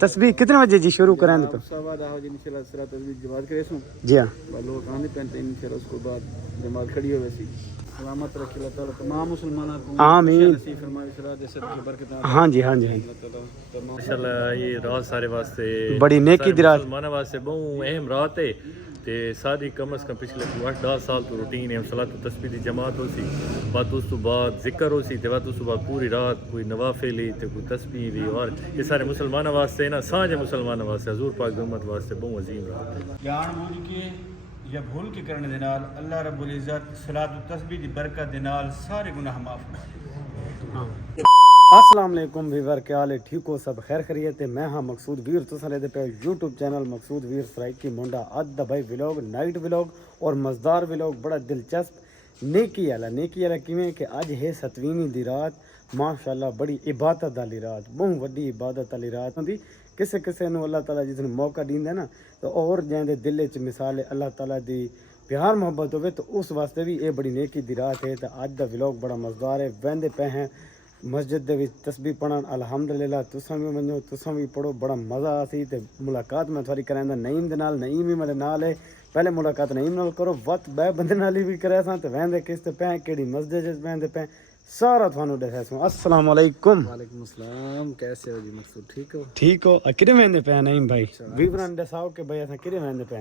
तस्बीह कितने बजे जी शुरू करें तो? जी हाँ, जमात खड़ी हो वैसी सलामत रखे अल्लाह ताला तमाम मुसलमानों को आमीन। नसीब फरमाए हाँ जी, हाँ जी, हाँ जी। माशाल्लाह ये रात सारे वास्ते बड़ी नेकी दी रात। मुसलमानों वास्ते बहुत अहम रात है ते सारी कम अज कम पिछले 8-10 साल तो रूटीन है सलात तस्बीह दी जमात हो सी बाद उस तो बाद जिक्र हो सी ते बाद उस तो बाद पूरी रात कोई नवाफिली ते कोई तस्बीह भी और ये सारे मुसलमानों वास्ते ना सांझे मुसलमानों वास्ते हजूर पाक दी उम्मत वास्ते बहुत अजीम रात है। जान बूझ के या भूल के करने दे नाल अल्लाह रब्बुल इज्जत सलात तस्बीह दी बरकत दे नाल सारे गुनाह माफ कर दे। अस्सलाम वालेकुम वीवर, क्या हाल है? ठीक हो सब? खैर खैरियत है? मैं हाँ मकसूद वीर, तुसा दे पे यूट्यूब चैनल मकसूद वीर सराइकी मुंडा अद दा भाई व्लॉग नाइट व्लॉग और मज़ेदार व्लॉग बड़ा दिलचस्प नेकी वाला किवें कि अज है 7वीं दी रात माशाअल्लाह बड़ी इबादत वाली रात, बहुत वड्डी इबादत वाली रात होंदी। किसे किसे नूं अल्लाह ताला जिसने मौका दींदा ना तो और जैंदे दिल च मिसाल है अल्लाह ताला दी प्यार मोहब्बत होवे तो उस वास्ते भी ये बड़ी नेकी दी रात है। तो अज दा व्लॉग बड़ा मज़ेदार है। वहंदे पे हैं मस्जिद दे विच तस्बीह पढ़न अल्हम्दुलिल्लाह, तुसां भी वञो तुसां भी पढ़ो, बड़ा मज़ा आसी। ते मुलाकात मैं थोड़ी करांदा नईम दे नाल, नईम भी मेरे नाल है। पहले मुलाकात नईम नाल करो, वत बै बंदे नाल भी करे सां ते वहंदे किस ते पे केड़ी मस्जिद च वहंदे पे सारा थानू दसासूं। अस्सलाम वालेकुम। वालेकुम अस्सलाम, कैसे हो जी मकसूद? ठीक हो? ठीक हो? किरे वहंदे पे नईम भाई? विवरण दसाओ कि भाई असां किरे वहंदे पे?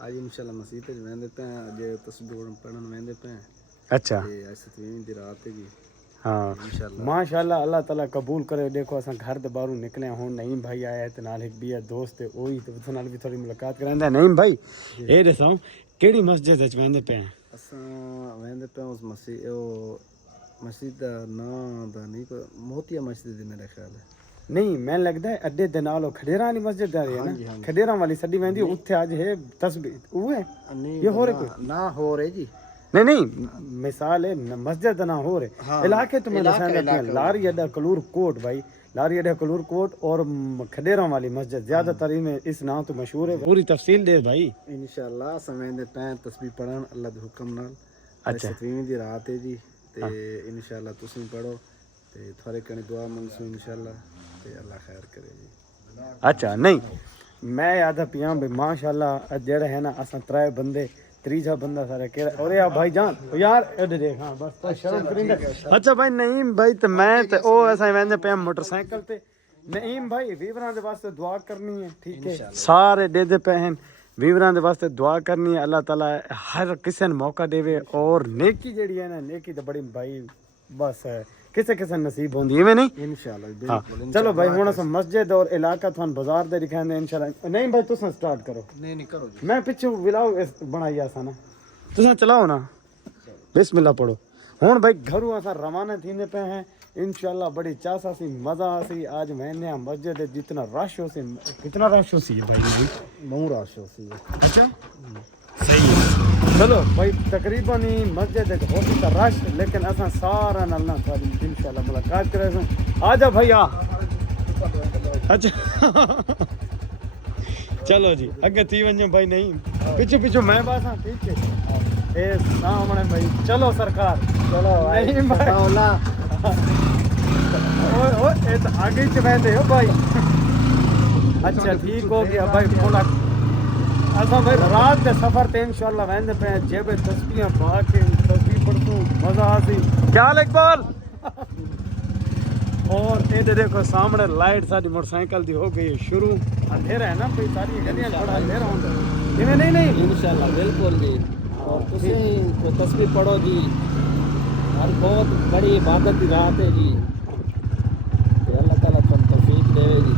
आज इंशाल्लाह मस्जिद च वहंदे पे आज तस्बीह पढ़न वहंदे पे। अच्छा, ते आज 7वीं दी रात है जी। हाँ माशाल्लाह, अल्लाह ताला कबूल करे। देखो असां घर दे बाहरों निकले हुण नईम भाई आया है ते नाल एक भी दोस्त है ओही ते उस नाल भी थोड़ी मुलाकात करांदा। नईम भाई ए दसाओ केड़ी मस्जिद च वहंदे पे? असां वहंदे पे उस मस्जिद दा नाम दा नहीं पर मोतिया मस्जिद है मेरा ख्याल है। नहीं मैं लगदा है अड्डे दे नाल खडेरा वाली मस्जिद है ना, खडेरा वाली सदी वहंदी उत्थे आज है तस्बीह वो है ये हो रे कोई ना हो रे जी। नहीं मिसाल है मस्जिद ना हो रहे इलाके तो मैं दसांगा लारी अड्डा कलूर कोट भाई, लारी अड्डा कलूर कोट और खडेरा वाली मस्जिद ज्यादातर में इस नाम तो मशहूर है। पूरी तफसील दे भाई। इंशाल्लाह समय दे पे तस्बीह पढ़न अल्लाह दे हुक्म नाल। अच्छा 7वीं दी रात है जी ते इंशाल्लाह तुसीं पढ़ो ते थोड़े कने दुआ मंगसू इंशाल्लाह ते अल्लाह खैर करे जी। अच्छा नहीं मैं याद पिया भाई माशाल्लाह जेड़ा है ना असां 3 बंदे तीजा बंदा सारा केड़ा और यार भाईजान यार एडे देख। हाँ बस तो शर्म करिंदा। अच्छा भाई नईम भाई ते मैं ते ओ ऐसा वेंदे पे मोटरसाइकिल ते। नईम भाई वीवरां दे वास्ते दुआ करनी है, ठीक है? सारे देदे पे हैं वीवरां दे वास्ते दुआ करनी है। अल्लाह ताला हर किसी ने मौका देवे और नेकी जेड़ी है ना नेकी तो बड़ी भाई बस है किसे किसे नसीब होंदी है नहीं इंशाल्लाह बिल्कुल। चलो भाई हुण अस मस्जिद और इलाका थान बाजार दे दिखांदे इंशाल्लाह। नहीं भाई तुसां स्टार्ट करो। नहीं करो जी। मैं पिछू व्लॉग बनाई आसा ना तुसां चलाओ ना बिस्मिल्लाह पढ़ो। हुण भाई घरों असां रवाना थींदे पे हैं इंशाल्लाह। बड़ी चास सी मजा सी आज मैंने मस्जिद जितना रश हो सी कितना रश हो सी भाई बहुत रश हो सी। अच्छा सही है। चलो भाई तकरीबन ही मस्जिद होती तो रश लेकिन असां सारा नाल ना इंशाल्लाह मुलाकात करे। आ जा भाई आ। अच्छा चलो जी अगे थी वञो भाई। नहीं पिछू पिछू मैं बस हाँ ठीक है ए सामने भाई। चलो सरकार चलो नहीं भाई ओए ओए ए तो आगे च वहंदे हो भाई। अच्छा ठीक हो गया भाई बोला असा भाई रात के सफर ते इंशाल्लाह वहंदे पे जेबे तस्बीह पा के तस्बीह पढ़तो मजा आसी। क्या हाल इकबाल? और ये देखो सामने लाइट सारी मोटरसाइकिल दी हो गई शुरू। अंधेरा है ना भाई सारी गलियां थोड़ा अंधेरा होंदा है नहीं इंशाल्लाह बिल्कुल जी। और तुसीं को तस्बीह पढ़ो जी और बहुत बड़ी इबादत की रात है जी। अल्लाह ताला तुम तौफीक देवे जी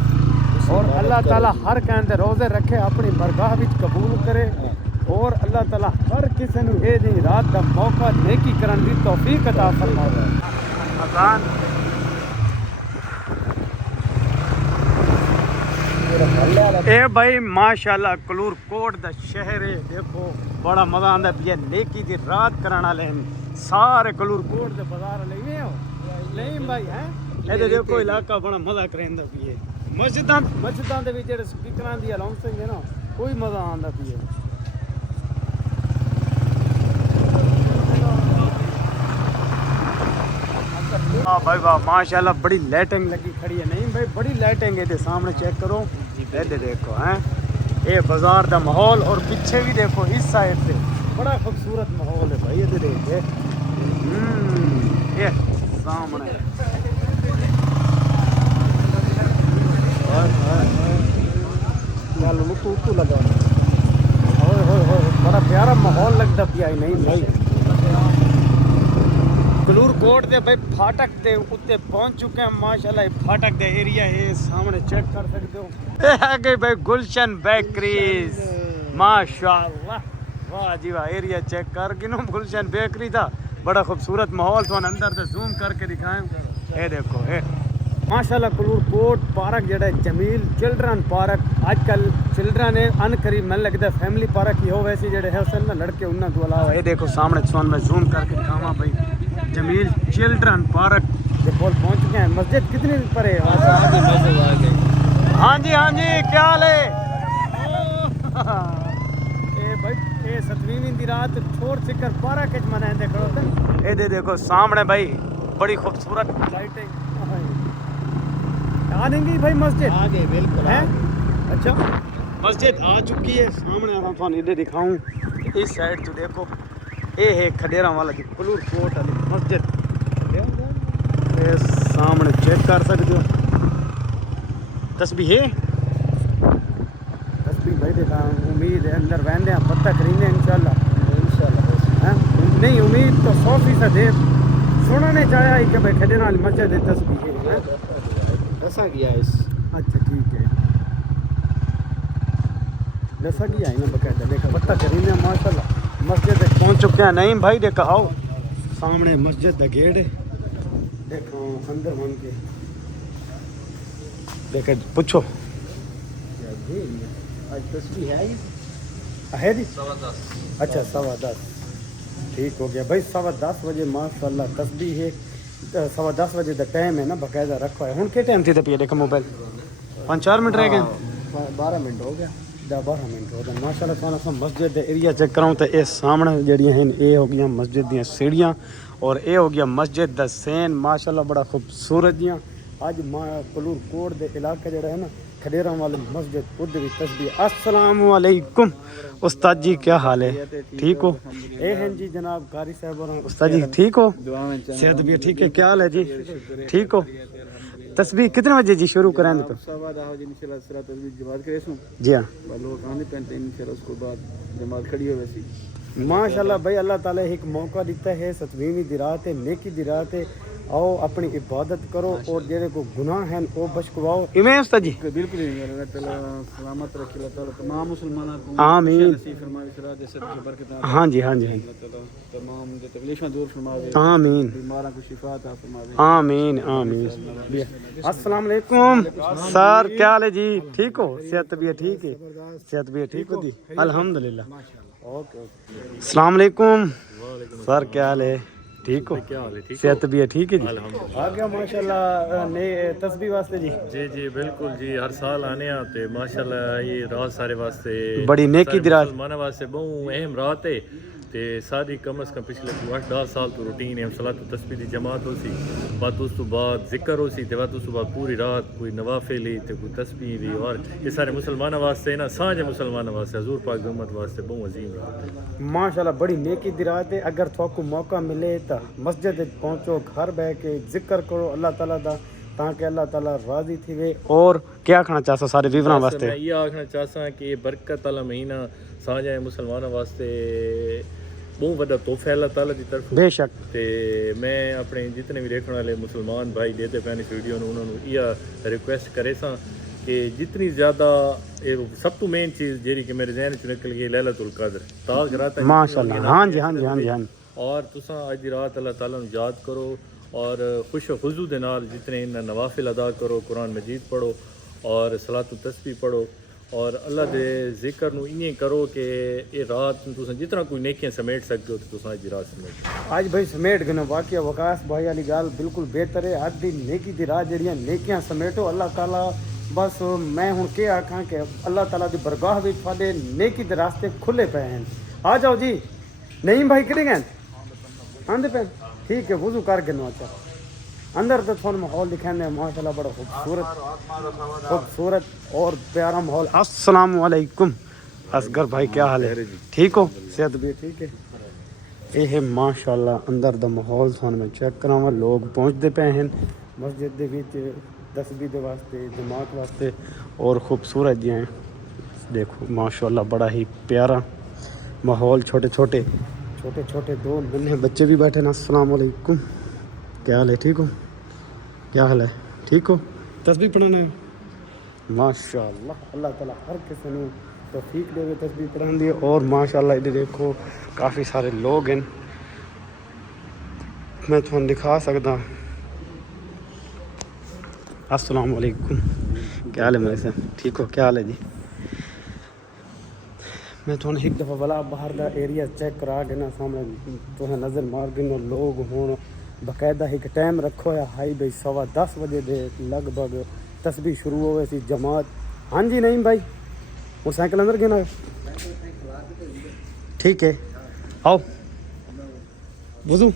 और अल्लाह ताला हर कहते रोजे रखे अपनी बरगाह विच कबूल करे और अल्लाह ताला हर किसी नूं ये दी रात का मौका नेकी करन दी तौफीक अता फरमावे। अजान ए भाई माशाल्लाह कलूर कोट दा शहर है। देखो बड़ा मजा आंदा पिया नेकी दी रात कराने वाले सारे कलूर कोट दे बाजार ले हो नहीं भाई हैं ए देखो इलाका बड़ा मजा करेंदा पिए। मस्जिदां दे विच जेह्ड़े स्पीकरां दी अनाउंसिंग है ना कोई मजा आंदा पिए। हाँ भाई वाह माशाल्लाह बड़ी लाइटिंग लगी खड़ी है। नहीं भाई बड़ी लाइटिंग है, सामने चेक करो, ये देखो हैं ये बाजार का माहौल, और पीछे भी देखो इस साइड से बड़ा खूबसूरत माहौल है भाई। ये देखिए ये सामने लगा बड़ा प्यारा माहौल लगता पिया। नहीं भाई कलूर कोट दे भाई फाटक दे उत्ते पहुंच चुके हैं माशाल्लाह। फाटक दे एरिया है, सामने चेक कर सकते हो। ये है कि भाई गुलशन बेकरीज माशाल्लाह, वाह जी वाह। एरिया चेक कर किनो गुलशन बेकरी था, बड़ा खूबसूरत माहौल। तो अंदर से जूम करके दिखाएं, ये देखो ये माशाल्लाह कलूर कोट पार्क जड़ा जमील चिल्ड्रन पार्क। आजकल चिल्ड्रन है अन करीब मन लगता है फैमिली पार्क ही हो, वैसे जड़े है असल में लड़के उन्ना को अलावा। ये देखो सामने सोन में जूम करके दिखावा भाई, जमील चिल्ड्रन पार्क के बोल पहुंच चुके हैं। मस्जिद कितनी पर है? हाँ जी क्या हाल है? ए भाई ये 7वीं दी रात छोड़ सिकर पार्क के मनाए देखो। ये देखो सामने भाई बड़ी खूबसूरत लाइटिंग आ देंगी भाई। मस्जिद आगे बिल्कुल है। अच्छा मस्जिद आ चुकी है, सामने हम थाने इधर दिखाऊं। इस साइड तो देखो ये है खडेरा वाला की कलूर कोट वाली मस्जिद, ये सामने चेक कर सकते हो। तस्बीह है, तस्बीह भाई दिखा। उम्मीद है अंदर बहने हैं पत्ता खरीदने इंशाल्लाह। नहीं उम्मीद तो 100% है। सुनने चाहे कि भाई खडेरा वाली मस्जिद है तस्बीह है। ऐसा किया इस अच्छा ठीक है, जैसा कि है ना बकायदा देखा पत्ता खरीदने माशाल्लाह। मस्जिद तक पहुंच चुके हैं। नहीं भाई देखा आओ सामने मस्जिद का गेट है, देखो अंदर मान के देखे पूछो आज तस्वीर है जी। अच्छा 10:15 ठीक हो गया भाई। 10:15 बजे माशाल्लाह तस्बीह है। 10:15 बजे का टाइम है ना बकायदा रखा है। हूँ के टाइम थी पिया देखो मोबाइल 5-4 मिनट रह गए। 12 मिनट हो गया, 10-12 मिनट हो गए माशाल्लाह। थाना मस्जिद एरिया चेक कराऊँ तो ये सामने जड़ियाँ हैं ये हो गई मस्जिद दी सीढ़ियाँ, और ये हो गया मस्जिद दा सैन माशाल्लाह बड़ा खूबसूरत जियां। अज कलूर कोट के इलाके जड़ा है ना खडेरा वाली मस्जिद उधर भी तस्बीह। अस्सलाम वालेकुम उस्ताद जी, क्या हाल है? ठीक हो? ए हैं जी जनाब कारी साहब और उस्ताद जी ठीक हो? सेहत भी ठीक है? क्या हाल है जी? ठीक हो? तस्बीह कितने बजे जी शुरू करें? तो जी हाँ माशाल्लाह भाई अल्लाह ताला एक मौका दिता है। 7वीं दी रात है, नेकी दी रात है। आओ अपनी इबादत करो और जेरे को गुनाह हैं वो बख्शवाओ। इमें उस्ताद जी बिल्कुल सलामत रखे अल्लाह ताला तमाम मुसलमानों को आमीन। नसीब फरमाए सलात से बरकत। हाँ जी हाँ जी तमाम जो तकलीफें दूर फरमाए, आमीन बीमारों को शिफा अता फरमाए, आमीन आमीन। अस्सलाम वालेकुम सर, क्या हाल है जी? ठीक हो? सेहत भी ठीक है? सेहत भी ठीक हो जी? अल्हम्दुलिल्लाह। ओके अस्सलाम वालेकुम सर, क्या हाल है? ठीक हो? क्या हाल है? ठीक सेहत भी ठीक है जी? अल्हम्दुलिल्लाह। आ गया माशाल्लाह ने तस्बीह वास्ते जी। जी बिल्कुल जी, हर साल आने आते माशाल्लाह। ये रात सारे वास्ते बड़ी नेकी दी रात, मुसलमानों वास्ते बहुत अहम रात है। ते सारी कम अज कम पिछले 8-10 साल तो रूटीन है सलात तस्बीह दी जमात हो सी, बाद उस तो बाद जिक्र हो सी, ते बाद उस तो बाद पूरी रात कोई नवाफिली ते कोई तस्बीह भी। और ये सारे मुसलमानों वास्ते ना सांझे मुसलमानों वास्ते हजूर पाक दी उम्मत वास्ते बहुत अजीम रात है माशाल्लाह। बड़ी नेकी दी रात है। अगर थोको मौका मिले तो मस्जिद पहुंचो, घर बह के जिक्र करो अल्लाह ताला दा, ताकि अल्लाह ताला राजी थी वे। और क्या आखना चाहता सारे विवरण वास्ते? मैं ये आखना चाहता कि ये बरकत वाला महीना सांझे मुसलमानों वास्ते बहुत बड़ा तोहफा अल्लाह ताला की तरफ। बेशक ते मैं अपने जितने भी देखने वाले मुसलमान भाई देते पे इस वीडियो ने उन्होंने यह रिक्वेस्ट करे सा कि जितनी ज़्यादा सब तो मेन चीज़ जी कि मेरे जहन च निकल गई लैलतुल कद्र ताक रात माशाल्लाह। हाँ जी हाँ जी हाँ जी हाँ। और तुसा अज दी रात अल्लाह ताला नूं याद करो और खुश खुजू दे नाल जितने इन नवाफिल अदा करो, कुरान मजीद पढ़ो और सलातु तस्बीह पढ़ो और अल्लाह दे जिक्र नूं इं करो कि ये रात तुम जितना कोई नेकियां समेट सकते हो तो तुम अज दी रात समेट आज भाई समेट गए वाकया वकास भाई वाली गाल बिल्कुल बेहतर है। अज दी नेकी दी रात जड़ियां नेकियां समेटो अल्लाह ताला। बस मैं हूँ के आखा कि अल्लाह ताला दी बरगाह विच तुहाडे नेकी दे रास्ते खुले पे हैं। आ जाओ जी। नहीं भाई किधर गए? आंदे पे ठीक है वुजू कर गए। अच्छा अंदर तो थोड़ा माहौल दिखाने माशाल्लाह बड़ा खूबसूरत और प्यारा माहौल। अस्सलाम वालेकुम असगर भाई, क्या हाल है? ठीक हो? सेहत भी ठीक है? ये है माशाल्लाह अंदर दा माहौल थानू मैं चेक करावां। लोग पहुंचते पे हैं मस्जिद दे विच तस्बीह दे वास्ते, जमात वास्ते और खूबसूरत जी हैं। देखो माशाल्लाह बड़ा ही प्यारा माहौल। छोटे छोटे दो नन्हे बच्चे भी बैठे ना। अस्सलाम वालेकुम, क्या हाल है? ठीक हो? क्या हाल है? ठीक हो? तस्बीह पढ़ाना है माशाल्लाह। अल्लाह ताला हर किसी को तौफीक देवे तस्बीह पढ़ाने दी। और माशाल्लाह इधर देखो काफ़ी सारे लोग हैं, मैं तुम दिखा सकता। अस्सलाम वालेकुम, क्या हाल है मेरे से? ठीक हो? क्या हाल है जी? मैं थोड़ा एक दफ़ा वाला बाहर का एरिया चेक करा के ना सामने तुसें नज़र मार के लोग हों बाकायदा एक टाइम रखो है हाई भाई 10:15 बजे दे लगभग तस्बीह शुरू होवे सी जमात। हाँ जी नहीं भाई मोटरसाइकिल अंदर गिना ठीक है, आओ वज़ू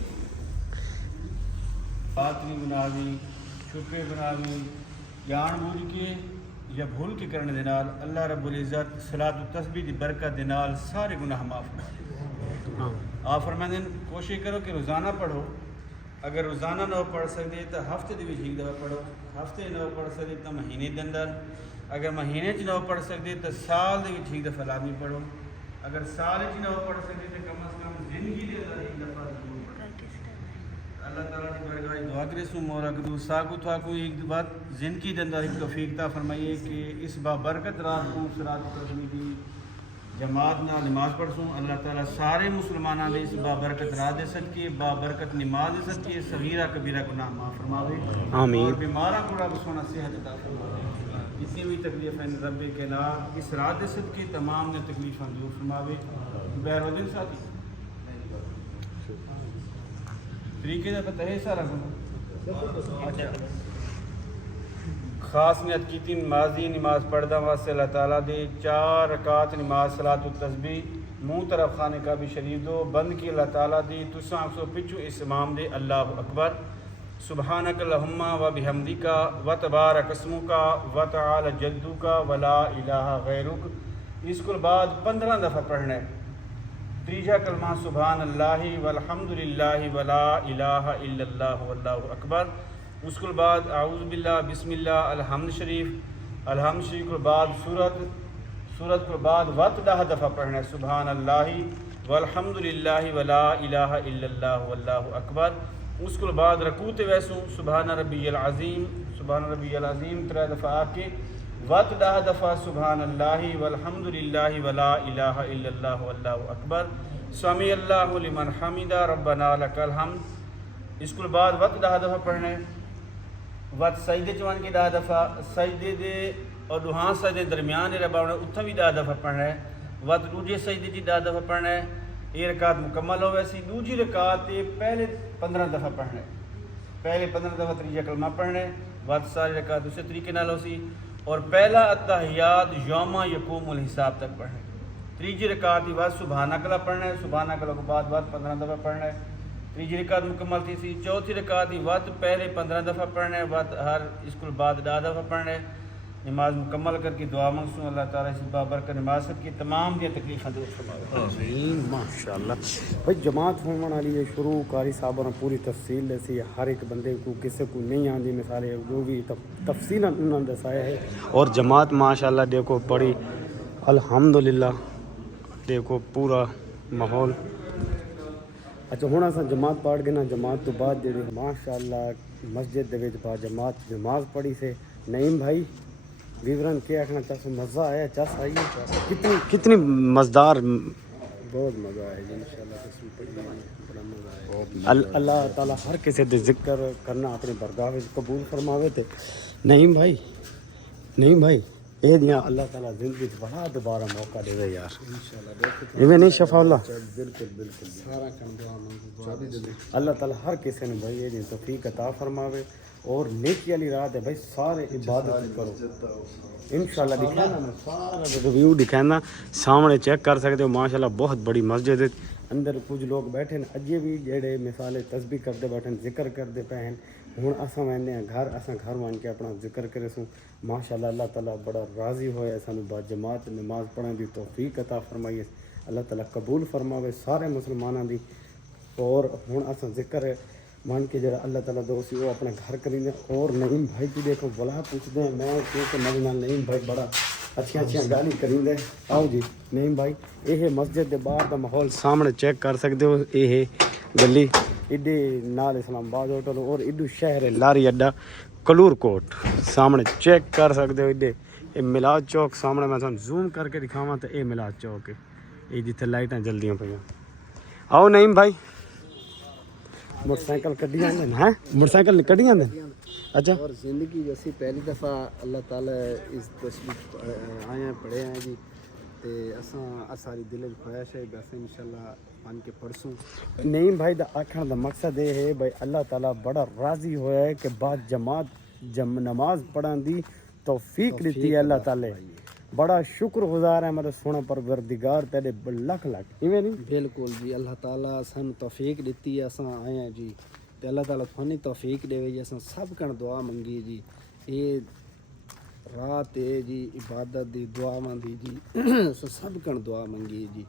बात नहीं बनावी छुपे बनावी जान बूझ के या भूल के करने दे नाल अल्लाह रब्बुल इज़्ज़त सलात तस्बीह दी बरकत दे नाल सारे गुनाह माफ़ फरमा। हाँ आप फरमाते कोशिश करो कि रोज़ाना पढ़ो। अगर रोज़ाना ना पढ़ सकते तो हफ्ते दे विच एक दफ़ा पढ़ो। हफ्ते ना पढ़ सकते तो महीने के अंदर। अगर महीने च ना पढ़ सकते तो साल दे विच एक दफ़ा लाजमी पढ़ो। अगर साल च ना पढ़ सकते तो कम से कम जिंदगी दे अंदर एक दफ़ा जरूर पढ़ो। अल्लाह ताला की बरगाह दुआ करे सो मौला को साकु था कोई एक बात ज़िंदगी के अंदर एक तौफीक ता फरमाइए कि इस बाबरकत रात को सलात तस्बीह दी जमात ना नमाज पढ़सूँ। अल्लाह ताला सारे मुसलमाना दे इस बाबरकत रात दे सदके बाबरकत नमाज दे सदके सगीरा कबीरा गुनाह माफ़ फरमावे। आमीन। और बीमारा को रब सोना सेहत अता फरमावे। जितनी भी तकलीफ़ है रब के ला इस रात दे सदके तमाम ने तकलीफ़ां दूर फरमावे। बैरुद्दीन साथी तरीके का पता है सारा अच्छा खास नियत की थी नमाजी नमाज पढ़दा वास्ते अल्लाह ताला दे 4 रकात नमाज सलात तस्बीह मुँह तरफ खाने का भी शरीफ दो बंद की अल्लाह ताला दी तुसा आँख सो पिछू इस इमाम दे अल्लाह अकबर सुबहानक अल्लाहुम्मा व बिहम्दिका व तबारक अस्मुका व तआला जद्दुका व ला इलाहा गैरुक। इसके बाद 15 दफ़ा पढ़ना है। तीजा कलमा सुबहान अल्लाहि वल्हम्दुलिल्लाहि व ला इलाहा इल्लल्लाहु वल्लाहु अकबर। उसके बाद आऊज़ बिल्लाह बिस्मिल्लाह अल्हम्द शरीफ के बाद सूरत के बाद वत 10 दफ़ा पढ़ना है। सुबहान अल्लाहि वल्हम्दुलिल्लाहि व ला इलाहा इल्लल्लाहु वल्लाहु अकबर। उसके बाद रकूत वैसू सुबहान रब्बियल अज़ीम 3 दफ़ा आके वत 10 दफ़ा सुबहान अल्लाहि वल्हम्दुलिल्लाहि व ला इलाहा इल्लल्लाहु वल्लाहु अकबर। समी अल्लाहु लिमन हमिदा रब्बना लकल हम्द। इसके बाद वत 10 दफ़ा पढ़ना है। वत सजदे चवान की 10 दफ़ा सजदे दे और दुहा सजदे दरमियान रबावना उत्थे भी 10 दफ़ा पढ़ना है। वत दूजे सजदे की 10 दफ़ा पढ़ना है। ये रकात मुकम्मल हो वैसी दूजी रकात पहले 15 दफ़ा पढ़ना है। पहले 15 दफ़ा त्रीजा कलमा पढ़ना है। वत सारी रकात दूसरे तरीके नाल होसी और पहला अत्तहियात यौमा यकूमुल हिसाब तक पढ़ना है। तीजी रकात ही बाद सुबहानकल्ला पढ़ना है। सुबहानकल्ला के बाद 15 दफ़ा पढ़ना है। तीजी रकात मुकम्मल थी सी। चौथी रकात ही वत पहले 15 दफ़ा पढ़ना है। वत हर इसके बाद 10 दफ़ा पढ़ना है। नमाज मुकम्मल करके दुआ मांगसूँ अल्लाह ताला इस बाबरकत नमाज की तमाम दी तकलीफ़ां दूर फरमावे। आमीन माशाल्लाह। भाई जमात होने वाली है शुरू कारी साहब ने पूरी तफसील दसी हर एक बंदे को किसी को नहीं आती मिसाल जो भी तफसील उन्होंने दसाया है। और जमात माशाल्लाह देखो बड़ी अल्हम्दुलिल्लाह देखो पूरा माहौल। अच्छा हुण असां जमात पढ़ गए ना जमात तो बाद जी माशाल्लाह मस्जिद दे विच बा जमात नमाज पढ़ी से। नईम भाई विवरण क्या आखना चाहते? मज़ा आया? चस आई है? कितनी मज़ेदार? बहुत मज़ा आया जी इंशाल्लाह तस्बीह पढ़ी बड़ा मज़ा आया। अल्लाह ताला हर किसी दे जिक्र करना अपनी बरगाह विच कबूल फरमावे। ते नईम भाई ये दियाँ अल्लाह ताला जिंदगी बड़ा दोबारा मौका देवे यार इंशाल्लाह। इवें नहीं शफाउल्लाह? बिल्कुल सारा काम दुआ मंगो अल्लाह ताला हर किसी ने भाई ये तौफीक अता फरमावे। और नेकी वाली रात है भाई सारे इबादत करो इंशाल्लाह। दिखाना मैं सारा रिव्यू दिखाना सामने चेक कर सकते हो। माशाल्लाह बहुत बड़ी मस्जिद है। अंदर कुछ लोग बैठे हैं अजे भी जेड़े मिसाले तस्बीह करते बैठे जिक्र करते पे हैं हुण असां वेंदे हैं घर, असां घर वन के अपना जिक्र करेसूं। माशाअल्लाह अल्लाह ताला बड़ा राज़ी होया सानू बाजमात नमाज पढ़ने की तौफीक अता फरमाइए। अल्लाह ताला कबूल फरमावे सारे मुसलमानां दी। और हुण असां जिक्र मान के जरा अल्लाह ताला दोस्त वो अपने घर करेंगे। और नईम भाई की देखो बला पूछते हैं मैं क्योंकि मेरे नाल नईम भाई बड़ा अच्छी गाली करेंगे। आओ जी नईम भाई, ये मस्जिद के बाहर का माहौल सामने चेक कर सकते हो। ये गली इडे नाल इस्लामाबाद होटल और इडू शहर है लारी अड्डा कलूरकोट सामने चेक कर सकते हो। इडे ये मिलाद चौक सामने मैं तुहानू जूम करके दिखावा तो ये मिलाद चौक है, ये जिथे लाइटां जल्दियां पईयां। आओ नईम भाई, मोटरसाइकिल कड्डी आंदे हैं, मोटरसाइकिल कड्डी आंदे। अच्छा, और ज़िंदगी जैसी पहली दफ़ा अल्लाह ताला इस तस्वीर आए हैं पढ़े हैं जी। ते असां सारी दिल च ख्वाहिश है बस इंशाल्लाह मान के परसों। नईम भाई दा आखण दा मकसद ये है भाई अल्लाह ताला बड़ा राज़ी होया है कि बाद जमात नमाज पढ़न दी तौफीक दी है। अल्लाह ताला बड़ा शुक्रगुजार है मेरे सोना परवरदिगार तेरे लख लख इवें नहीं। बिल्कुल जी, अल्लाह ताला सानू तौफीक दी है, असां आए हैं जी। ते अल्लाह ताला थानी तौफीक देवे जी। असां सब कण दुआ मंगी जी। ये रात है जी इबादत दी दुआवां दी जी। असां सब कण दुआ मंगी जी।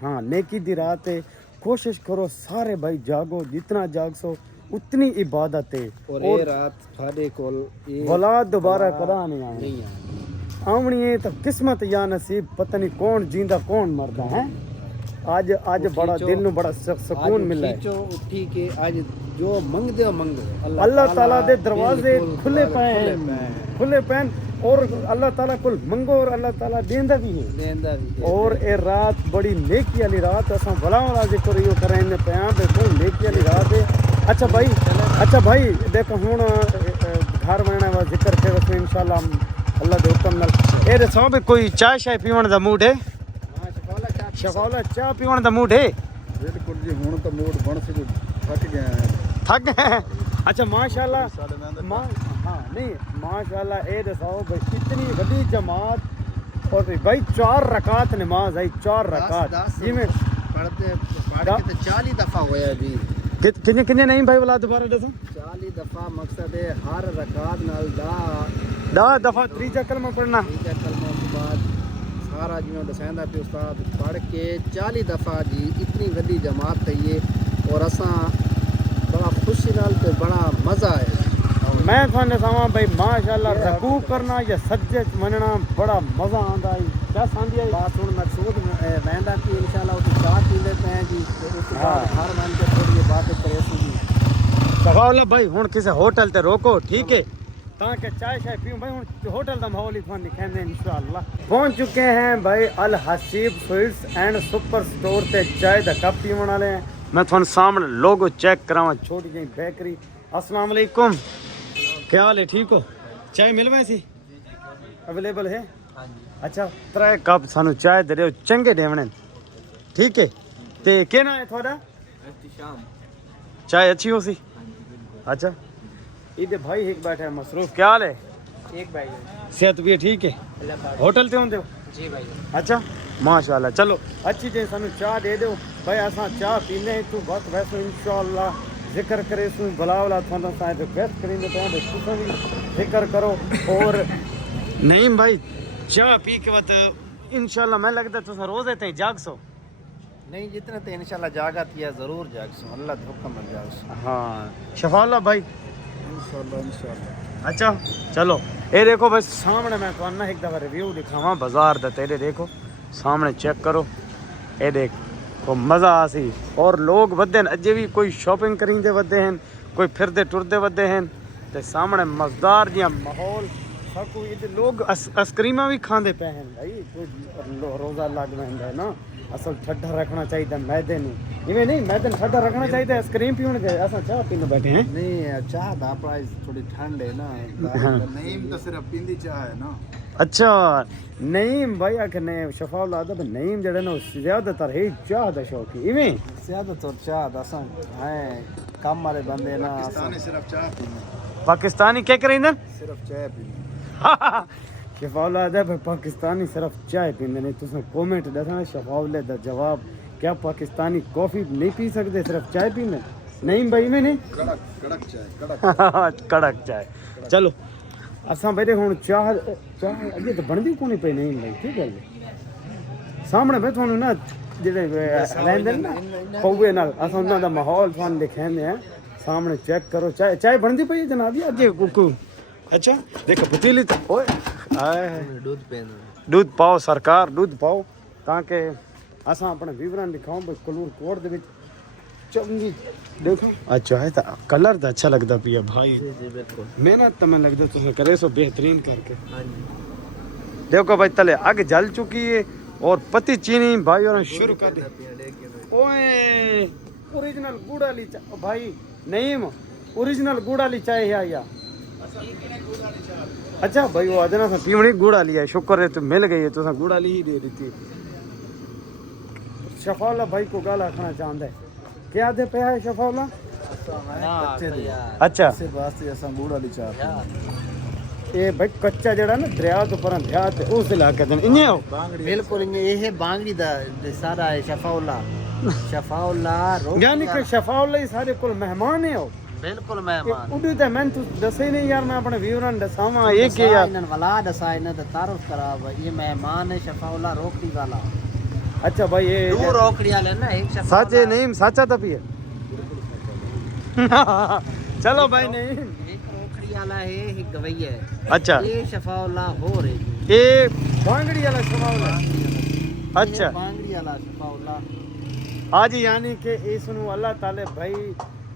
हाँ नेकी दी रात है, कोशिश करो सारे भाई जागो, जितना जाग सो उतनी इबादत है। और ये रात साडे कोल औलाद दोबारा कदा नहीं आनी, नहीं है आवनी है तो किस्मत या नसीब, पता नहीं कौन जींदा कौन मरदा है। आज आज बड़ा दिल नू बड़ा सुकून मिला है। उठी के आज जो मंगदे हो मंगो, अल्लाह ताला दे दरवाजे खुले पे हैं, खुले पे हैं। और अल्लाह ताला कुल मंगो और अल्लाह ताला देंदा भी है। और ये रात बड़ी नेकी वाली रात, असां भला वाला जिक्र यो करेंगे प्यार देखो नेकी वाली रात है। अच्छा भाई देखो हुण घर वणने वा जिक्र थे वस इंशाल्लाह अल्लाह दे हुक्म नाल। ए दसो भी कोई चाय शाय पीवण दा मूड है? हां शफाला चाय पीवण दा मूड है? बिल्कुल जी, हुण तो मूड बन से थक गए हैं। थक गए? अच्छा माशाल्लाह हाँ नहीं माशाल्लाह ए दसाओ भाई इतनी बड़ी जमात और भाई 4 रकात नमाज आई, 4 रकात जिमें पढ़ते तो 40 दफ़ा होया जी। किन्ने किन्ने नहीं भाई वाला दोबारा दसो। 40 दफ़ा मकसद है हर रकात नाल दा दफ़ा त्रीजा कलमा पढ़ना। त्रीजा कलमा के बाद सारा जिवें दसांदा पे उस्ताद पढ़ के 40 दफ़ा जी। इतनी वड्डी जमात है ये और असां बड़ा खुशी नाल ते बड़ा मज़ा है। मैं थाने सावा भाई माशाल्लाह रकू करना या सज्जे मनना बड़ा मज़ा आंदा है। क्या सांदी है बात हुण मकसूद वैंदा कि इंशाल्लाह उस चाह पींदे पे जी। ते उस बाद हर मन के थोड़ी बात करेसी जी। सफाउल्ला भाई हुण किसी होटल ते रोको ठीक है ताकि चाय शाय पीऊं भाई। हुण होटल दा माहौल ही थाने दिखांदे इंशाल्लाह। पहुंच चुके हैं भाई Al Haseeb sweets and super store ते चाय दा कप पीवन वाले हैं। मैं थाने सामने लोगो चेक करावां, छोटी जी बेकरी। अस्सलाम वालेकुम, क्या हाल है, ठीक हो? चाय मिल वैसी अवेलेबल है? अच्छा 3 कप सानू चाय दे रहे हो, चंगे देवने ठीक है। ते केना है थोड़ा चाय अच्छी हो सी? अच्छा इधर भाई एक बैठा है मसरूफ, क्या हाल है? एक भाई सेहत भी ठीक है? होटल ते होंदे हो? जी भाई। अच्छा माशाल्लाह, चलो अच्छी जे सानू चाह दे दो भाई। असां चाह पीने तू बस वैसे इंशाल्लाह जिक्र करे सू भला वाला थाना साइड रिक्वेस्ट करेंगे तो तुम भी जिक्र करो। और नहीं भाई चाह पी के बाद इंशाल्लाह मैं लगता तुम रोज रहते हैं जाग सो नहीं जितना तो इंशाल्लाह जागत या ज़रूर जागसो, अल्लाह के हुक्म में जागसो। हाँ शफाउल्लाह भाई इंशाल्लाह। अच्छा चलो ये देखो भाई सामने मैं तो ना एक दफ़ा रिव्यू दिखावा बाजार दा, तेरे देखो सामने चेक करो ये देख तो मज़ा आसी। और लोग वधे अजे भी कोई शॉपिंग करींदे वधे हैं, कोई फिरदे टुरदे वधे हैं। ते सामने मज़ेदार जिहा माहौल सब कोई लोग आइसक्रीमां भी खांदे पे हैं भाई। कोई रोज़ा लग वेंदा है ना, असल ठंडा रखना चाहिए मैदे नूं, इवें नहीं मैदे नूं ठंडा रखना चाहिए। आइसक्रीम पीण गए असां चाह पीने बैठे हैं। नहीं चाह दा प्राइस थोड़ी ठंड है ना, नहीं तो सिर्फ पींदी चाह है ना। अच्छा नईम भाई आखने शफाउल्लाह दा नईम जड़े ना ज़्यादातर है चाह दा शौकी इवें ज़्यादातर चाह दा असां हैं कम वाले बंदे ना, पाकिस्तानी सिर्फ चाह पींदे। पाकिस्तानी क्या करेंदे? सिर्फ चाय पींदे। शफाउल्लाह दा पाकिस्तानी सिर्फ चाय पींदे ने। तुसें कमेंट दसना शफाउल्लाह दा जवाब, क्या पाकिस्तानी कॉफ़ी नहीं पी सकते सिर्फ चाय पींदे? नहीं भाई मैंने कड़क चाय कड़क चाय चलो असां बेटे हुण चाह चाह अगे तो बनदी कोनी पई नहीं भाई की गल सामने मैं ਤੁਹਾਨੂੰ ਨਾ ਜਿਹੜੇ ਰਹਿੰਦੇ ਨੇ ਨਾ ਪਊਏ ਨਾਲ ਅਸਾਂ ਉਹਨਾਂ ਦਾ ਮਾਹੌਲ ਤੁਹਾਨੂੰ ਦਿਖਾਉਂਦੇ ਆ ਸਾਹਮਣੇ ਚੈੱਕ ਕਰੋ ਚਾय चाय ਬਣਦੀ ਪਈ ਹੈ ਜਨਾਬ ਜੀ ਅੱਗੇ ਕੁਕੂ अच्छा देखो पतीली तो ओए आए दूध पाओ सरकार दूध पाओ ताकि असां अपने विवरण दिखाऊं भाई कलूर कोट दे विच चंगी देखो अच्छा है तो कलर तो अच्छा लगता पिया भाई जी बिल्कुल मेहनत तो मैं लगता तुमने करे सो बेहतरीन करके हां जी देखो भाई तले आगे जल चुकी है और पत्ती चीनी भाई और शुरू कर दे ओए ओरिजिनल गुड़ वाली चाय भाई नईम ओरिजिनल गुड़ वाली चाय है या अच्छा भाई वो अदना सा पीवणी गुड़ वाली है शुक्र है तो मिल गई है तो गुड़ वाली ही दे दी थी शफाउल्ला भाई को गाल रखना चाहता है क्या दे पे है शफाउल्ला अच्छा इस वास्ते असा गुड़ वाली चाय ये भाई कच्चा जड़ा ना दरिया तो पर ध्या ते उस इलाके दे इने हो बिल्कुल ये बांगड़ी दा सारा है शफाउल्ला यानी कि शफाउल्ला ही सारे कुल मेहमान है हो बिल्कुल मेहमान उडी ते मैं तू दसे नहीं यार मैं अपने विवरण दसावा ये के यार इनन वला दसा इन दा तारुफ करा ये मेहमान है शफाउल्ला रोकड़ी वाला अच्छा भाई ये दो रोकड़ी वाले ना एक शफाउल्ला साचे नहीं साचा तभी है चलो भाई नहीं एक रोकड़ी वाला है एक गवैया है अच्छा ये शफाउल्ला हो रे ये बांगड़ी वाला शफाउल्ला अच्छा बांगड़ी वाला शफाउल्ला आज यानी कि इसनु अल्लाह ताले भाई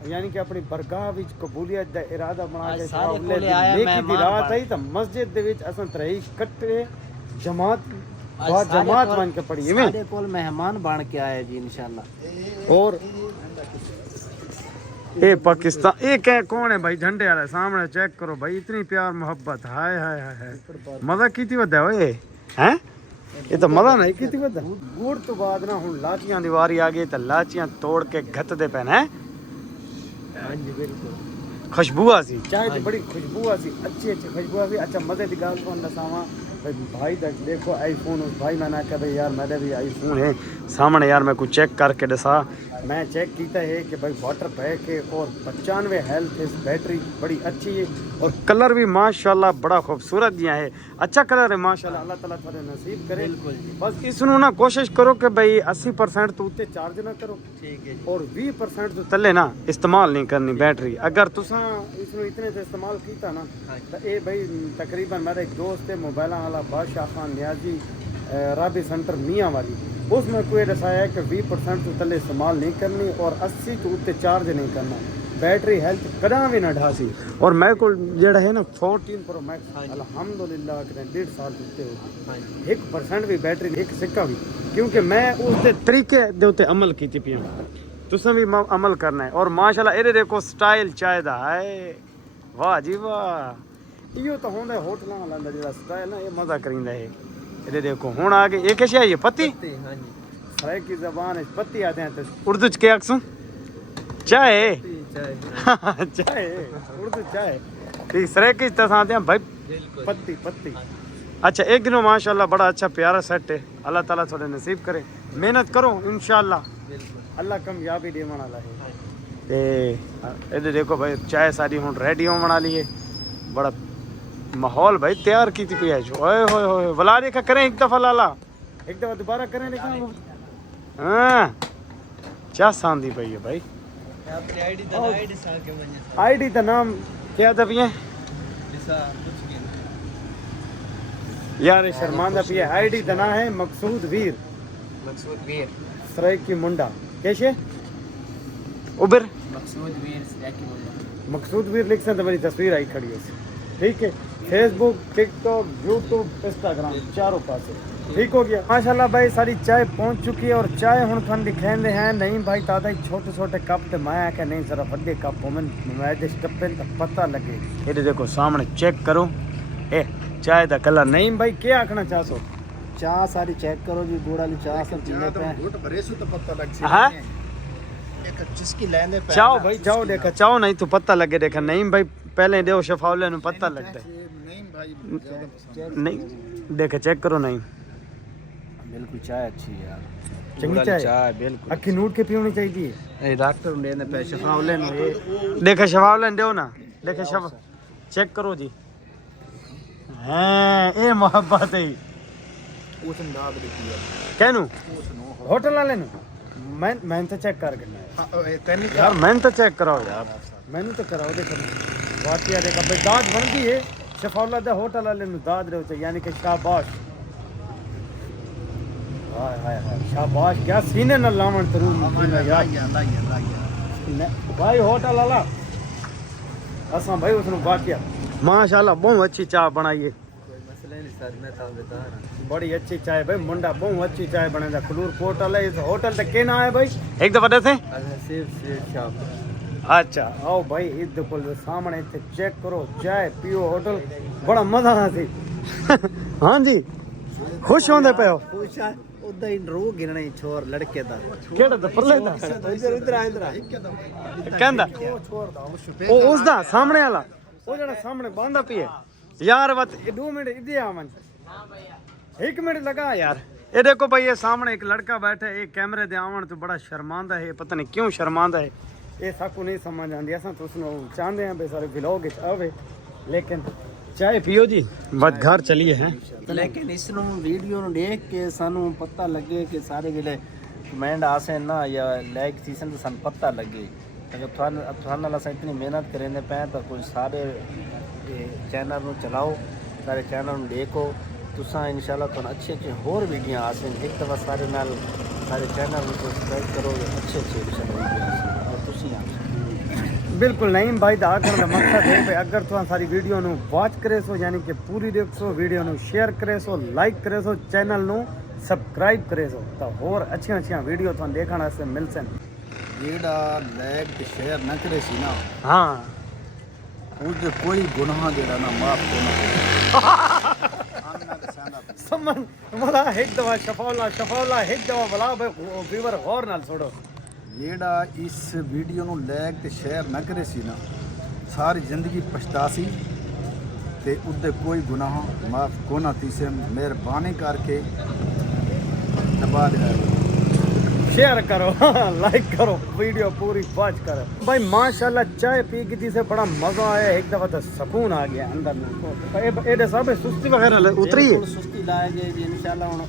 यानी कि अपनी बरगाह विच कबूलियत दा इरादा बना के सारे नेकी दी रात आई तो मस्जिद दे विच असन तरही कट्टे जमात बहुत जमात बन के पड़ी में सारे कोल मेहमान बन के आए जी इंशाल्लाह और ये पाकिस्तान ये क्या कौन है भाई झंडे वाला सामने चेक करो भाई इतनी प्यार मोहब्बत हाय हाय हाय मजा कीती वदा ओए हैं ये तो मजा नहीं कीती वदा गुड़ तो बाद ना हुन लाचियां दी वारी आ गई तो लाचियां तोड़ के घत दे पैन है हां जी बिल्कुल खुशबू आ सी चाय तो बड़ी खुशबू आ सी अच्छी अच्छी खुशबू आ सी अच्छा मजे दी गाल तो दसावा भाई तक देखो आईफोन भाई मैंने कहा भाई यार मेरे भी आईफोन है सामने यार मैं कुछ चेक करके दसा मैं चेक किया है कि भाई वाटर पैक है और 95 हेल्थ इस बैटरी बड़ी अच्छी है और कलर भी माशाल्लाह बड़ा खूबसूरत दिया है अच्छा कलर है माशाल्लाह अल्लाह ताला थारे नसीब करे बस इसनु ना कोशिश करो कि भाई 80% तो उत्ते चार्ज ना करो ठीक है और 20% तो तले ना इस्तेमाल नहीं करनी बैटरी अगर तुसा इसनु इतने से इस्तेमाल कीता ना तो ये भाई तकरीबन मेरा एक दोस्त है मोबाइल वाला बादशाह खान नियाजी राबी सेंटर मियाँ वाली उसमें कोई दसाया है कि 20% तो तले इस्तेमाल नहीं करनी और 80 तो उत्ते चार्ज नहीं करना बैटरी हेल्थ कदा भी ना ढासी और मैं को जेड़ा है ना 14 प्रो मैक्स अल्हम्दुलिल्लाह के 1.5 साल उत्ते हो 1% भी बैटरी एक सिक्का भी क्योंकि मैं उसके तरीके दे उत्ते अमल कीती पिया तुसें भी अमल करना है और माशाल्लाह एरे देखो स्टाइल चाय दा है वाह जी वाह इयो तो होंदा होटलां वाला दा जेड़ा स्टाइल ना ये मजा करिंदा है ये देखो हुन आगे ये क्या है ये पत्ती हां जी सराय की ज़बान है पत्ती आते हैं तो उर्दू च क्या अक्सू चाय चाय उर्दू चाय ठीक सराय की तरह आते हैं भाई पत्ती पत्ती अच्छा एक दिनों माशाल्लाह बड़ा अच्छा प्यारा सेट है अल्लाह ताला थोड़े नसीब करे मेहनत करो इंशाल्लाह अल्लाह कामयाबी देने वाला है ते ये देखो भाई चाय सारी हुन रेडी होने वाली है बड़ा माहौल भाई तैयार की थी पिया ओए होए होए बुला देखा करें एक दफा लाला एक दफा दोबारा करें लेकिन हां क्या सांदी पई है भाई अपनी आईडी का नाम क्या था पिया यार शर्मांदा पिया आईडी का नाम है मकसूद वीर सराय की मुंडा कैसे उबर मकसूद वीर लिख सकते मेरी तस्वीर आई खड़ी है ठीक है फेसबुक टिकटॉक यूट्यूब इंस्टाग्राम चारों पासे ठीक हो गया माशाल्लाह भाई सारी चाय पहुंच चुकी है और चाय हुन थन दिखाते हैं नहीं भाई दादा छोटे छोटे कप ते मैं आके नहीं जरा बड़े कप होवन मैं दे स्टप्पन तक पता लगे ये देखो सामने चेक करो ए चाय दा कलर नहीं भाई क्या आखना चाहसो चाह सारी चेक करो जी गुड़ वाली चाह सब पीने पे घुट भरे सु तो पता लग सी हां एक जिसकी लेने पे चाओ भाई चाओ देखा चाओ नहीं तो पता लगे देखा नहीं भाई पहले दो शफाउल्ले नु पता लगता है नहीं भाई ज्यादा पसंद नहीं देखा चेक करो नहीं बिल्कुल चाय अच्छी है यार चंगी चाय चाय बिल्कुल अखी नूट के पीनी चाहिए ए डॉक्टर ने देने पे शफावले नो ये देखा शवावलन दो ना देखा शव चेक करो जी हैं ये मोहब्बत है उसने दाग देती है कहनू होटल वाले नु मैं तो चेक कर करना है तेन यार मैं तो चेक कराओ यार मैंने तो कराओ देखो वाकई देखा भाई दाद बनती है शफावला दे होटल वाले नु दाद रहे चाहिए यानी कि शाबाश हाय हाय हाय शाबाश क्या सीने न लावण तरू यार भाई होटल वाला असा भाई उसने वाकई माशाल्लाह बहुत अच्छी चाय बनाई है बड़ी अच्छी चाय भाई मुंडा बहुत अच्छी चाय बनेगा खलूर होटल है इस होटल तक के ना है भाई एक दफा दसे अच्छा आओ भाई इधर को सामने इतने चेक करो चाय पियो होटल बड़ा मजा आ सी हाँ जी खुश होंदे पे हो उदा ही रो गिरने छोर लड़के दा केड़ा दा परले दा इधर इधर कहंदा ओ उस दा सामने वाला ओ जड़ा सामने बांधा पिए यार बस 2 मिनट इधर आवन 1 मिनट लगा यार ये देखो भाई ये सामने एक लड़का बैठा है ये कैमरे दे आवन तो बड़ा शर्मांदा है पता नहीं क्यों शर्मांदा है ये साकू नहीं समझ आंदी असा तो उसनो चाहते हैं भाई सारे व्लॉग विच आवे लेकिन चाय पियो जी बस घर चलिए हैं लेकिन इसनु वीडियो नु देख के सानू पता लगे कि सारे जिले कमेंट आसे ना या लाइक सीसन तो सन पता लगे अगर थान वाला सा इतनी मेहनत करेंदे पे तो कोई सारे चैनल नु चलाओ सारे चैनल नु देखो तुसा इंशाल्लाह तो अच्छे अच्छे होर वीडियो आसे एक दफा सारे नाल सारे चैनल नु सब्सक्राइब करो अच्छे अच्छे वीडियो और तुसी बिल्कुल नहीं भाई दा आखण दा मकसद है भाई अगर तुम सारी वीडियो नु वॉच करे सो यानी कि पूरी देखो वीडियो नु शेयर करे सो लाइक करे सो चैनल नु सब्सक्राइब करे सो तो और अच्छी अच्छी वीडियो तुम देखण वास्ते मिल सन जेड़ा लाइक ते शेयर न करे सी ना हाँ उसदे कोई गुनाह जेड़ा ना माफ कोना समझ वाला एक दफा शफावला एक दफा वाला भाई व्यूअर गौर नाल छोड़ो जेड़ा इस वीडियो नु लाइक ते शेयर न करे सी ना सारी जिंदगी पछतासी ते उसदे कोई गुनाह माफ कोना तीसे मेहरबानी करके दबा दे शेयर करो लाइक करो वीडियो पूरी वॉच करो भाई माशाल्लाह चाय पी के थी से बड़ा मजा आया एक दफा तो सुकून आ गया अंदर में एडे सब सुस्ती वगैरह उतरी है सुस्ती लाए जे इंशाल्लाह हुन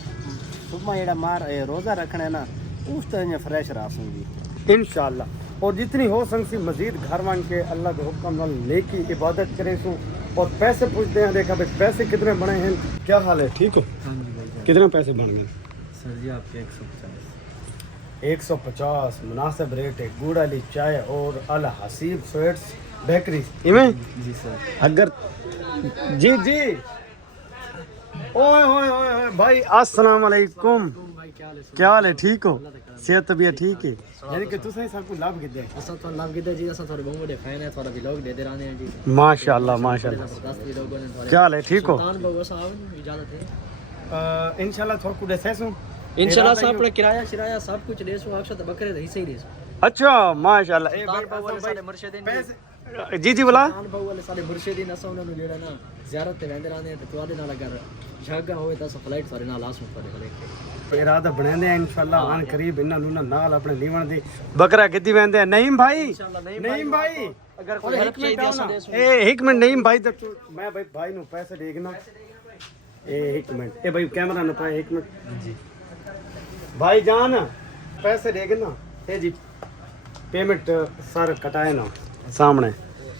सुबह जेड़ा मार रोजा रखना है ना उस तरह फ्रेश रासूं जी इंशाल्लाह और जितनी हो सकती मजीद घर मान के अल्लाह के हुक्म नाल नेकी इबादत करे सो और पैसे पूछते हैं देखा भाई पैसे कितने बने हैं क्या हाल है ठीक हो कितने पैसे बन गए सर जी आपके 150 मुनासिब रेट है गुड़ वाली चाय और अल हसीब स्वीट्स बेकरी इमें जी सर अगर जी जी ओए ओए ओए भाई अस्सलाम वालेकुम क्या हाल है ठीक हो सेहत तबीयत ठीक है यानी कि तुसें सब को लाभ किदे असा तो लाभ किदे जी असा थोड़े बहुत बड़े फैन है थोड़ा व्लॉग दे रहने हैं जी माशाल्लाह माशाल्लाह 10 लोगों ने थोड़े क्या हाल है ठीक हो सुल्तान बाबू साहब इजाजत है इंशाल्लाह थोड़ा कुछ ऐसे इंशाल्लाह सब अपने किराया शिराया सब कुछ देसो अक्सर तो बकरे दही सही देसो अच्छा माशाल्लाह सुल्तान बाबू वाले सारे मुर्शिदीन पैसे जी जी बोला सुल्तान बाबू वाले सारे मुर्शिदीन असा उन्होंने जेड़ा ना ज़ियारत ते वेंदे रहंदे ते तुआडे नाल अगर जगह होवे तां फ्लाइट सारे नाल आसू तुआडे कोले इरादा बनांदे हैं इंशाल्लाह आन करीब इन्हां नूं नाल अपने लीवण दी बकरा किती वेंदे हैं नईम भाई नईम भाई अगर कोई हेल्प चाहिए असा देसो ए एक मिनट नईम भाई तो मैं भाई नु पैसे देखना ए एक मिनट ए भाई कैमरा न पाए एक मिनट जी भाई जान पैसे देखना ए जी पेमेंट सर कटाए ना सामने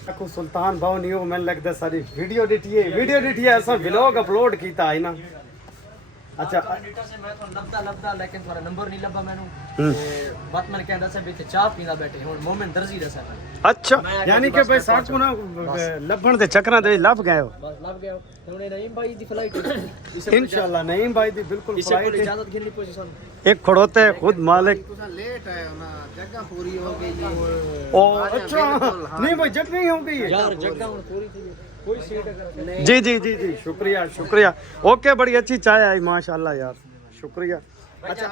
देखो सुल्तान भाव नहीं हो मैंने लगता सारी वीडियो डिटी है ऐसा व्लॉग अपलोड कीता है ना अच्छा मीटर से मैं तो लबदा लेकिन थोड़ा नंबर नहीं लबा मैनू ते बात मैंने कहंदा से बिच चाह पींदा बैठे हुन मोमिन दर्जी दसा अच्छा यानी कि भाई साकू ना लभण दे चक्करां दे लभ गए हो बस लभ गया हुन नईम भाई दी फ्लाइट इंशाल्लाह नईम भाई दी बिल्कुल इसे फ्लाइट कोई इजाजत घिरनी पोसी सन एक खड़ोते खुद मालिक तुसा लेट आए हो ना जगह पूरी हो गई जी ओ अच्छा नहीं भाई जग नहीं हो गई है यार जगह हुन पूरी थी कोई सीट अगर जी जी जी जी शुक्रिया शुक्रिया ओके बड़ी अच्छी चाय आई माशाल्लाह यार शुक्रिया अच्छा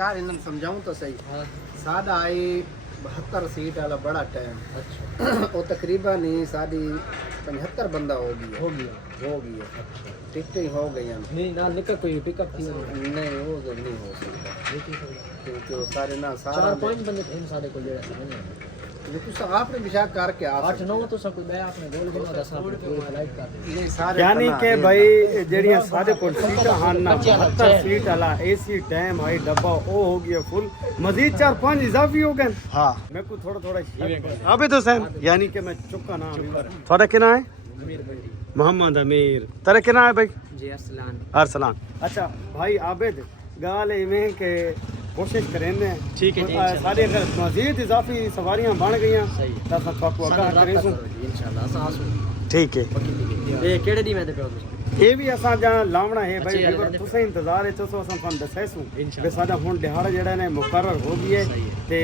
कार इन समझाऊं तो सही सादा आई 72 सीट वाला बड़ा टाइम अच्छा वो तकरीबन ही साडी 75 बंदा हो गया हो गई है टिकटें हो गई हैं नहीं ना निकल कोई पिकअप थी नहीं वो तो नहीं हो सकता क्योंकि वो सारे ना सारा 4-5 बंदे थे साढ़े को जेड़ा समझ ये कुछ आपने विशाख करके आ 8-9 तो सब मैं आपने बोल दिया 10 आपने पूरी फ्लाइट कर दी ये सारे यानी कि भाई ਜਿਹੜੀਆਂ ਸਾਡੇ ਕੋਲ ਸੀਟਾਂ ਹਨ ਨਾ 72 ਸੀਟ ਵਾਲਾ ਏਸੀ ਟਾਈਮ ਹਾਈ ਡੱਬਾ ਉਹ ਹੋ ਗਿਆ ਫੁੱਲ ਮਜ਼ੀਦ 4-5 ਇਜ਼ਾਫੀ ਹੋ ਗਏ हाँ मैं को थोड़ा थोड़ा आबिद हुसैन यानी कि मैं चुका ना थोड़ा किना है अमीर बंडी मोहम्मद अमीर तेरा किना है भाई जी अरसलान अरसलान अच्छा भाई आबिद गाल इवें के कोशिश करेंगे ठीक है सारी अगर मजीद इजाफी सवारियां बन गई सही है। तो आपको आगाह करें इंशाल्लाह असा आसू ठीक है ये केड़े दी मैं ते पियो तुसा ये भी असा जहाँ लावना है भाई अच्छी अगर गल है। तुसें इंतजार है तो असां तुहानू दस्सू इंशाल्लाह। कि साडा हुण दिहाड़ा जेड़ा ने मुकर्रर हो गई सही है है। ते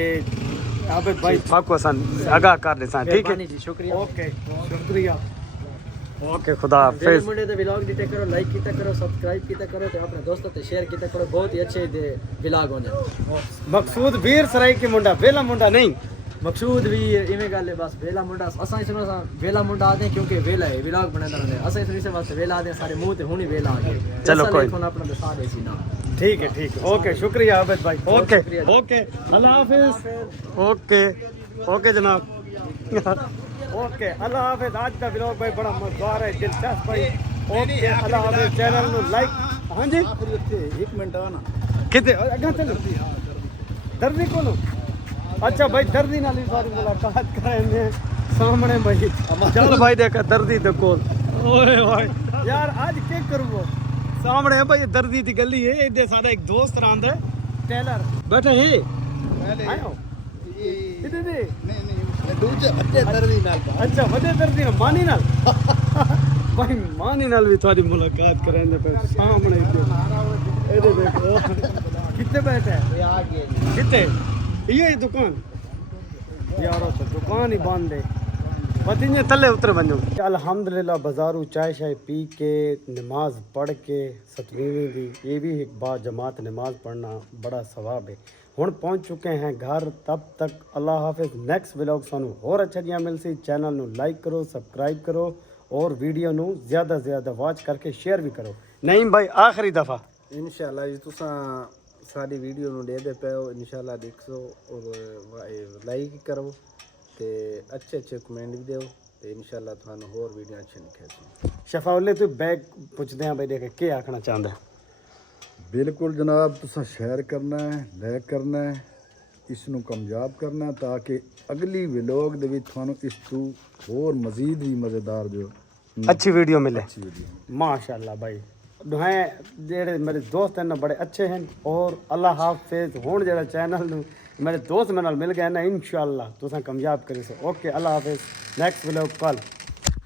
आबिद भाई आपको असां आगाह कर देसा ठीक मेहरबानी है जी शुक्रिया ओके शुक्रिया ओके खुदा जेड़े हाफिज मुंडे दे व्लॉग दिते करो लाइक कीता करो सब्सक्राइब कीता करो ते अपने दोस्तों ते शेयर कीता करो बहुत ही अच्छे दे व्लॉग होने मकसूद वीर सराय के मुंडा वेला मुंडा नहीं मकसूद भी इवें गल है बस वेला मुंडा असा ही सुनो वेला मुंडा आते हैं क्योंकि वेला है व्लॉग बनांदा रहंदा असा ही सुनी से वास्ते वेला आते हैं सारे मुंह ते हुनी वेला आ गए चलो कोई फोन अपना दसा दे सी ना ठीक है ओके शुक्रिया आबिद भाई ओके शुक्रिया। ओके अल्लाह हाफिज ओके ओके जनाब ओके अल्लाह हाफिज आज का व्लॉग भाई बड़ा मजेदार है दिलचस्प भाई ओके अल्लाह हाफिज चैनल नु लाइक हां जी आखिर उत्थे 1 मिनट आना किते अगा चलो दर्दी को अच्छा भाई दर्दी नाल ही सारी मुलाकात करेंगे सामने भाई चल भाई देखा दर्दी दे कोल ओए भाई यार आज के करबो सामने है भाई दर्दी दी गली है इधर साडा एक दोस्त रहंदा टेलर बैठे है आयो इधर दे नहीं दूजे बड़े दर्दी नाल अच्छा वडे दर्दी नाल मानी नाल भाई मानी नाल भी थोड़ी मुलाकात करेंगे पर सामने इधर देखो कितने बैठे है ये आ गए कितने ये दुकान यारो तो दुकान ही बंद है पतिने तले उतर वञो अल्हम्दुलिल्लाह बाजारू चाय शाय पी के नमाज पढ़ के सतवीं दी ये भी एक बात जमात नमाज पढ़ना बड़ा सवाब है हुण पहुंच चुके हैं घर तब तक अल्लाह हाफिज नेक्स्ट व्लॉग सानू होर अच्छा जिहा मिलसी चैनल नु लाइक करो सब्सक्राइब करो और वीडियो नु ज़्यादा से ज़्यादा वॉच करके शेयर भी करो नहीं भाई आखिरी दफ़ा इंशाल्लाह जी तुसा साडी वीडियो नु दे पे हो इंशाल्लाह देखो और लाइक करो ते अच्छे अच्छे कमेंट भी दो ते इंशाल्लाह थानू होर वीडियो अच्छे दिखाएंगे शफाउल्ले तू बैग पुछदे हैं भाई देख के आखना चाहंदा है बिल्कुल जनाब तुसा शेयर करना है लाइक करना है इसनों कामयाब करना है ताकि अगली व्लॉग दे विच थानू इस तू होर मजीद भी मज़ेदार जो अच्छी वीडियो मिले अच्छी वीडियो माशाल्लाह भाई दुआएं जेड़े मेरे दोस्त हैं ना बड़े अच्छे हैं और अल्लाह हाफिज हुण जेड़ा चैनल नू मेरे दोस्त मेरे नाल मिल गए ना इंशाल्लाह तुसां कामयाब करी सो ओके अल्लाह हाफिज नेक्स्ट व्लॉग कल